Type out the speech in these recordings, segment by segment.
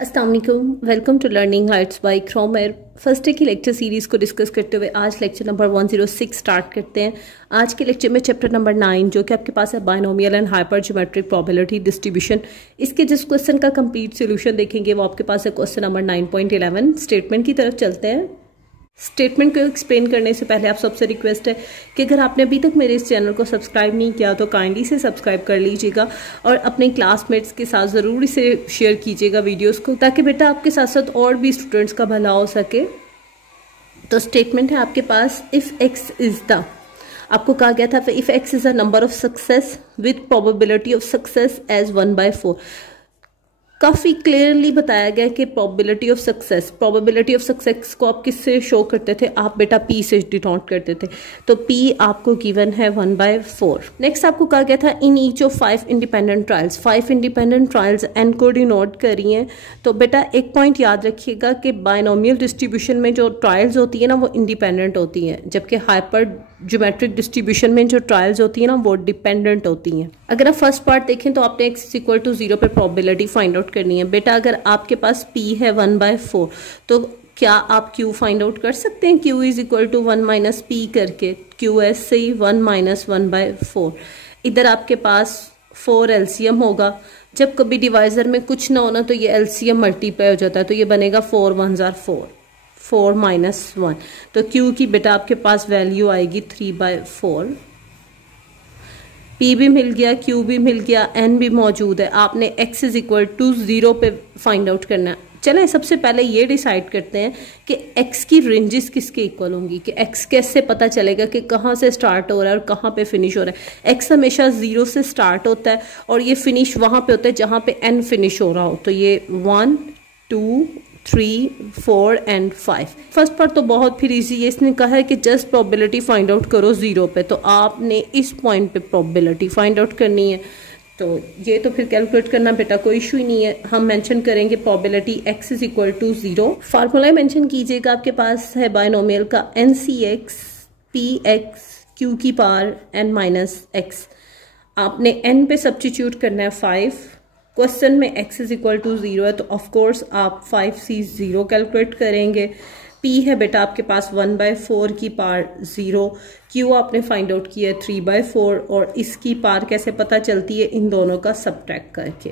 अस्सलाम वालेकुम, welcome to learning heights by क्रोमेर। फर्स्ट डे की लेक्चर सीरीज़ को डिस्कस करते हुए आज लेक्चर नंबर 106 स्टार्ट करते हैं। आज के लेक्चर में चैप्टर नंबर 9 जो कि आपके पास है binomial and hyper geometric probability distribution, इसके जिस क्वेश्चन का कंप्लीट सोल्यूशन देखेंगे वो आपके पास है क्वेश्चन नंबर 9.11। स्टेटमेंट की तरफ चलते हैं। स्टेटमेंट को एक्सप्लेन करने से पहले आप सबसे रिक्वेस्ट है कि अगर आपने अभी तक मेरे इस चैनल को सब्सक्राइब नहीं किया तो काइंडली से सब्सक्राइब कर लीजिएगा और अपने क्लासमेट्स के साथ ज़रूर इसे शेयर कीजिएगा वीडियोस को, ताकि बेटा आपके साथ साथ और भी स्टूडेंट्स का भला हो सके। तो स्टेटमेंट है आपके पास, इफ़ एक्स इज़ द, आपको कहा गया था if x is a number of success with probability of success as 1/4। काफ़ी क्लियरली बताया गया कि प्रोबेबिलिटी ऑफ सक्सेस को आप किससे शो करते थे, आप बेटा पी से डिनोट करते थे। तो पी आपको गिवन है 1/4। नेक्स्ट आपको कहा गया था in each of 5 independent trials, 5 independent trials n को डिनोट करी हैं। तो बेटा एक पॉइंट याद रखिएगा कि बायनोमियल डिस्ट्रीब्यूशन में जो ट्रायल्स होती है ना वो इंडिपेंडेंट होती हैं, जबकि हाइपर ज्योमेट्रिक डिस्ट्रीब्यूशन में जो ट्रायल्स होती है ना वो डिपेंडेंट होती हैं। अगर आप फर्स्ट पार्ट देखें तो आपने x = 0 पे प्रोबेबिलिटी फाइंड आउट करनी है। बेटा अगर आपके पास p है 1/4 तो क्या आप q फाइंड आउट कर सकते हैं? q = 1 - p करके qs से ही 1 - 1/4। इधर आपके पास 4 एलसीएम होगा। जब कभी डिवाइजर में कुछ ना होना तो ये एलसीएम मल्टीप्लाई हो जाता है, तो ये बनेगा 4 1s are 4, 4 - 1। तो q की बेटा आपके पास वैल्यू आएगी 3/4। p भी मिल गया, q भी मिल गया, n भी मौजूद है। आपने x = 0 पे फाइंड आउट करना है। चलें सबसे पहले ये डिसाइड करते हैं कि x की रेंजेस किसके इक्वल होंगी, कि x कैसे पता चलेगा कि कहाँ से स्टार्ट हो रहा है और कहाँ पे फिनिश हो रहा है। x हमेशा 0 से स्टार्ट होता है और ये फिनिश वहाँ पे होता है जहाँ पे n फिनिश हो रहा हो। तो ये 1 2 3 4 एंड 5। फर्स्ट पार्ट तो बहुत फिर इजी है, इसने कहा है कि जस्ट प्रोबेबिलिटी फाइंड आउट करो 0 पे, तो आपने इस पॉइंट पे प्रोबेबिलिटी फाइंड आउट करनी है। तो ये तो फिर कैलकुलेट करना बेटा कोई इशू ही नहीं है। हम मेंशन करेंगे प्रोबेबिलिटी x = 0। फार्मूला मेंशन कीजिएगा, आपके पास है बायनोमियल का NCX px q की पावर n - x। आपने n पे सब्स्टिट्यूट करना है 5। क्वेश्चन में x = 0 है तो ऑफ कोर्स आप 5c0 कैलकुलेट करेंगे। p है बेटा आपके पास 1/4 की पावर 0, q आपने फाइंड आउट किया है 3/4 और इसकी पावर कैसे पता चलती है, इन दोनों का सब्ट्रैक्ट करके।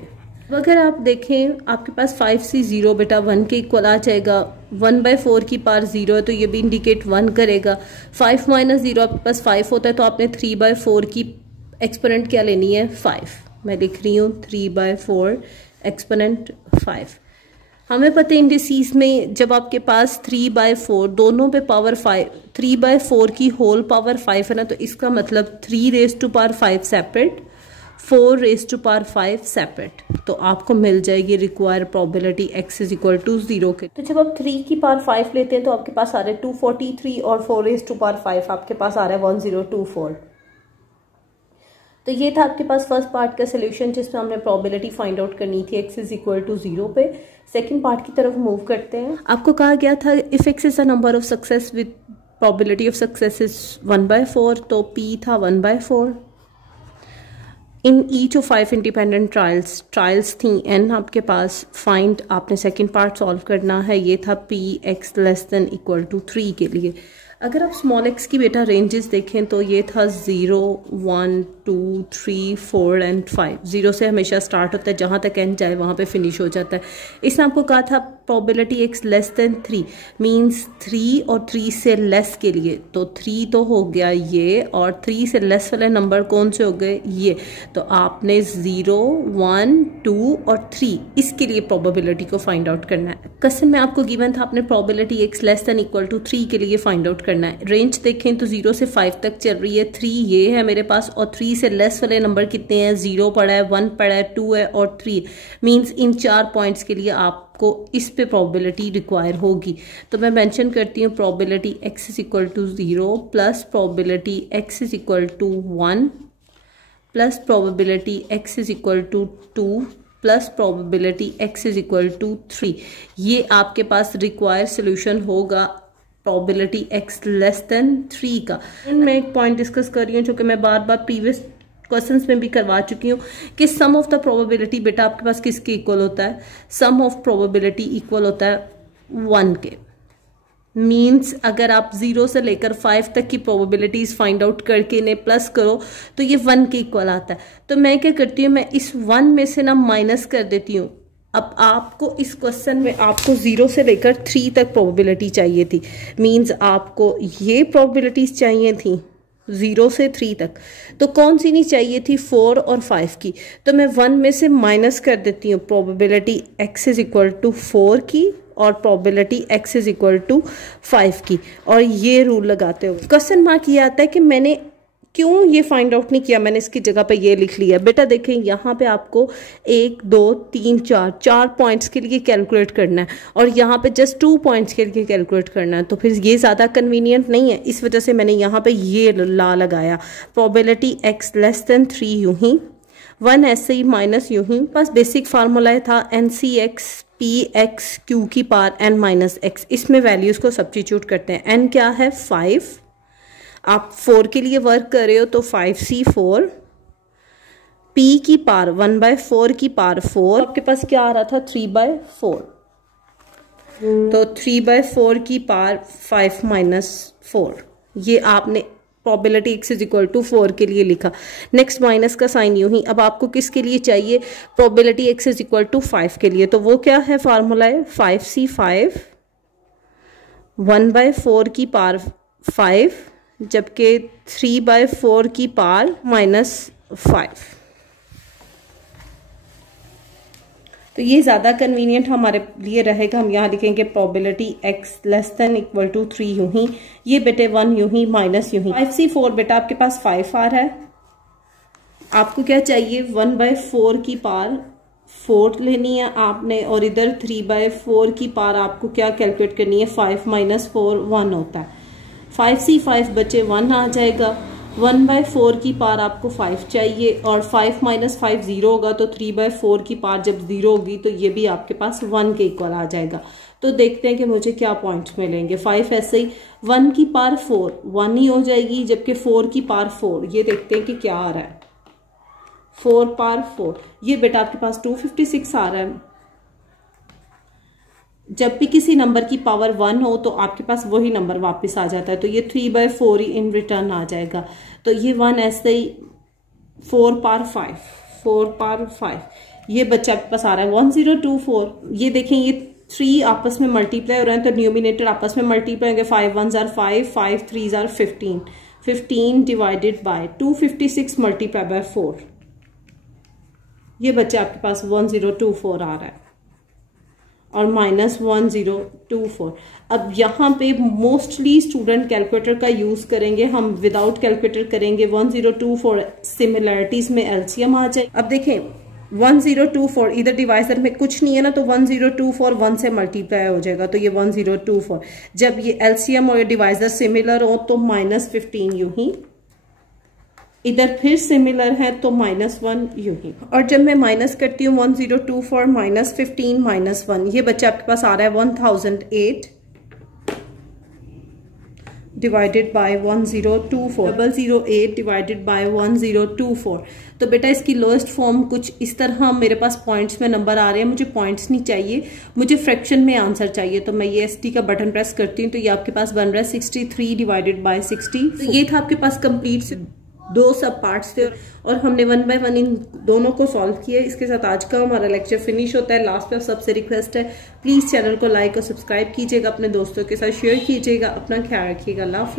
अगर आप देखें आपके पास 5c0 बेटा 1 के इक्वल आ जाएगा। 1/4 की पावर 0 है तो ये भी इंडिकेट 1 करेगा। 5 - 0 आपके पास 5 होता है तो आपने 3/4 की एक्सपोनेंट क्या लेनी है, 5। मैं लिख रही हूँ 3/4 एक्सपोनेंट 5। हमें पता है इंडिसीज में जब आपके पास 3/4 दोनों पे पावर 5, 3/4 की होल पावर 5 है ना, तो इसका मतलब 3⁻5 सेपरेट, 4⁻5 सेपरेट। तो आपको मिल जाएगी रिक्वायर प्रोबेबिलिटी x = 0 के। तो जब आप 3 की पावर 5 लेते हैं तो आपके पास आ रहा है 243 और 4⁻5 आपके पास आ रहा है 1024। तो ये था आपके पास फर्स्ट पार्ट का सोल्यूशन जिसमें हमने प्रोबेबिलिटी फाइंड आउट करनी थी x = 0 पे। सेकंड पार्ट की तरफ मूव करते हैं। आपको कहा गया था if x is a number of success with probability of success is 1/4, तो p था 1/4। इन ईच ऑफ 5 इंडिपेंडेंट ट्रायल्स थी n आपके पास। फाइंड आपने सेकंड पार्ट सॉल्व करना है, ये था p x <= 3 के लिए। अगर आप स्मॉल x की बेटा रेंजेस देखें तो ये था 0 1 2 3 4 एंड 5। 0 से हमेशा स्टार्ट होता है, जहाँ तक n जाए वहाँ पे फिनिश हो जाता है। इसने आपको कहा था प्रोबेबिलिटी x <3 मीन्स 3 और 3 से लेस के लिए। तो 3 तो हो गया ये, और 3 से लेस वाले नंबर कौन से हो गए, ये। तो आपने 0 1 2 और 3 इसके लिए प्रोबेबिलिटी को फाइंड आउट करना है। क्वेश्चन में आपको गिवन था आपने प्रोबेबिलिटी x <= 3 के लिए फाइंड आउट करना है। रेंज देखें तो 0 से 5 तक चल रही है। 3 ये है मेरे पास, और 3 से लेस वाले नंबर कितने हैं, 0 पड़ा है, 1 पड़ा है, 2 है और 3। मींस इन 4 पॉइंट्स के लिए आपको इस पे प्रोबेबिलिटी रिक्वायर होगी। तो मैं मेंशन करती हूँ probability x = 0 plus probability x = 1 plus probability x = 2 plus probability x = 3। ये आपके पास रिक्वायर्ड सोल्यूशन होगा प्रोबेबिलिटी x <3 का। मैं एक पॉइंट डिस्कस कर रही हूँ जो कि मैं बार बार प्रीवियस क्वेश्चंस में भी करवा चुकी हूँ कि सम ऑफ द प्रोबेबिलिटी बेटा आपके पास किसके इक्वल होता है, सम ऑफ प्रोबेबिलिटी इक्वल होता है 1 के। मीन्स अगर आप 0 से लेकर 5 तक की प्रोबेबिलिटीज फाइंड आउट करके इन्हें प्लस करो तो ये 1 के इक्वल आता है। तो मैं क्या करती हूँ, मैं इस 1 में से ना माइनस कर देती हूँ। अब आपको इस क्वेश्चन में आपको 0 से लेकर 3 तक प्रोबेबिलिटी चाहिए थी, मीन्स आपको ये प्रोबेबिलिटीज चाहिए थी 0 से 3 तक। तो कौन सी नहीं चाहिए थी, 4 और 5 की। तो मैं 1 में से माइनस कर देती हूँ probability x is equal to 4 की और probability x is equal to 5 की, और ये रूल लगाते हुए क्वेश्चन मार्क ये आता है कि मैंने क्यों ये फाइंड आउट नहीं किया, मैंने इसकी जगह पे ये लिख लिया। बेटा देखें यहाँ पे आपको 1 2 3 4 पॉइंट्स के लिए कैलकुलेट करना है और यहाँ पे जस्ट 2 पॉइंट्स के लिए कैलकुलेट करना है, तो फिर ये ज़्यादा कन्वीनियंट नहीं है। इस वजह से मैंने यहाँ पे ये ला लगाया, प्रोबेबिलिटी x लेस देन 3 यूं ही, 1 ऐसे ही माइनस यूं ही। बस बेसिक फार्मूला था NCX PX Q की पावर n माइनस x। इसमें वैल्यूज को सब्स्टिट्यूट करते हैं। n क्या है 5, आप 4 के लिए वर्क कर रहे हो तो 5C4, P की पावर 1/4 की पावर 4, आपके पास क्या आ रहा था 3/4, तो 3/4 की पावर 5 माइनस 4। ये आपने probability x is equal to 4 के लिए लिखा। नेक्स्ट माइनस का साइन यूं ही। अब आपको किसके लिए चाहिए, probability x is equal to 5 के लिए, तो वो क्या है फार्मूला है 5C5 1/4 की पावर 5, जबकि 3/4 की पावर माइनस 5। तो ये ज़्यादा कन्वीनियंट हमारे लिए रहेगा। हम यहाँ लिखेंगे probability x less than equal to 3 यूं ही, ये बेटे 1 यूं ही माइनस यूं ही। 5C4 बेटा आपके पास 5 आ रहा है, आपको क्या चाहिए 1/4 की पावर 4 लेनी है आपने, और इधर 3/4 की पावर आपको क्या कैलकुलेट करनी है, 5 माइनस 4 1 होता है। 5C5 बचे 1 आ जाएगा, 1/4 की पावर आपको 5 चाहिए और 5 माइनस 5 0 होगा, तो 3/4 की पावर जब 0 होगी तो ये भी आपके पास 1 के इक्वल आ जाएगा। तो देखते हैं कि मुझे क्या पॉइंट्स मिलेंगे। 5 ऐसे ही, 1 की पावर 4 1 ही हो जाएगी, जबकि 4 की पावर 4, ये देखते हैं कि क्या आ रहा है 4 पावर 4, ये बेटा आपके पास 256 आ रहा है। जब भी किसी नंबर की पावर 1 हो तो आपके पास वही नंबर वापस आ जाता है, तो ये 3/4 ही इन रिटर्न आ जाएगा। तो ये 1 ऐसे ही 4 पावर 5, ये बच्चा आपके पास आ रहा है 1024। ये देखें ये 3 आपस में मल्टीप्लाई हो रहे हैं, तो न्यूमिनेटर आपस में मल्टीप्लाई होंगे, 5 1s are 5, 5 3s are 15, 15 divided by 256 multiply by 4, ये बच्चा आपके पास 1024 आ रहा है और माइनस 1024। अब यहाँ पे मोस्टली स्टूडेंट कैलकुलेटर का यूज करेंगे, हम विदाउट कैलकुलेटर करेंगे। 1024 सिमिलरिटीज में एलसीएम आ जाए। अब देखें 1024 इधर डिवाइजर में कुछ नहीं है ना, तो 1024 1 से मल्टीप्लाई हो जाएगा, तो ये 1024। जब ये एलसीएम और डिवाइजर सिमिलर हो तो -15 यूं ही, इधर फिर सिमिलर है तो -1 यूं ही। और जब मैं माइनस करती हूँ 1024 -15 -1, ये बच्चा आपके पास आ रहा है 1008 डिवाइडेड बाय 1024, 008 डिवाइडेड बाय 1024। तो बेटा इसकी लोएस्ट फॉर्म कुछ इस तरह, मेरे पास पॉइंट्स में नंबर आ रहे हैं, मुझे पॉइंट्स नहीं चाहिए, मुझे फ्रैक्शन में आंसर चाहिए। तो मैं ये ST का बटन प्रेस करती हूँ, तो ये आपके पास बन रहा है 63 डिवाइडेड बाय 60। तो ये था आपके पास कंप्लीट 2 सब पार्ट्स थे और हमने 1 बाय 1 इन दोनों को सॉल्व किया। इसके साथ आज का हमारा लेक्चर फिनिश होता है। लास्ट पे सबसे रिक्वेस्ट है, प्लीज चैनल को लाइक और सब्सक्राइब कीजिएगा, अपने दोस्तों के साथ शेयर कीजिएगा, अपना ख्याल रखिएगा। अल्लाह हाफिज़।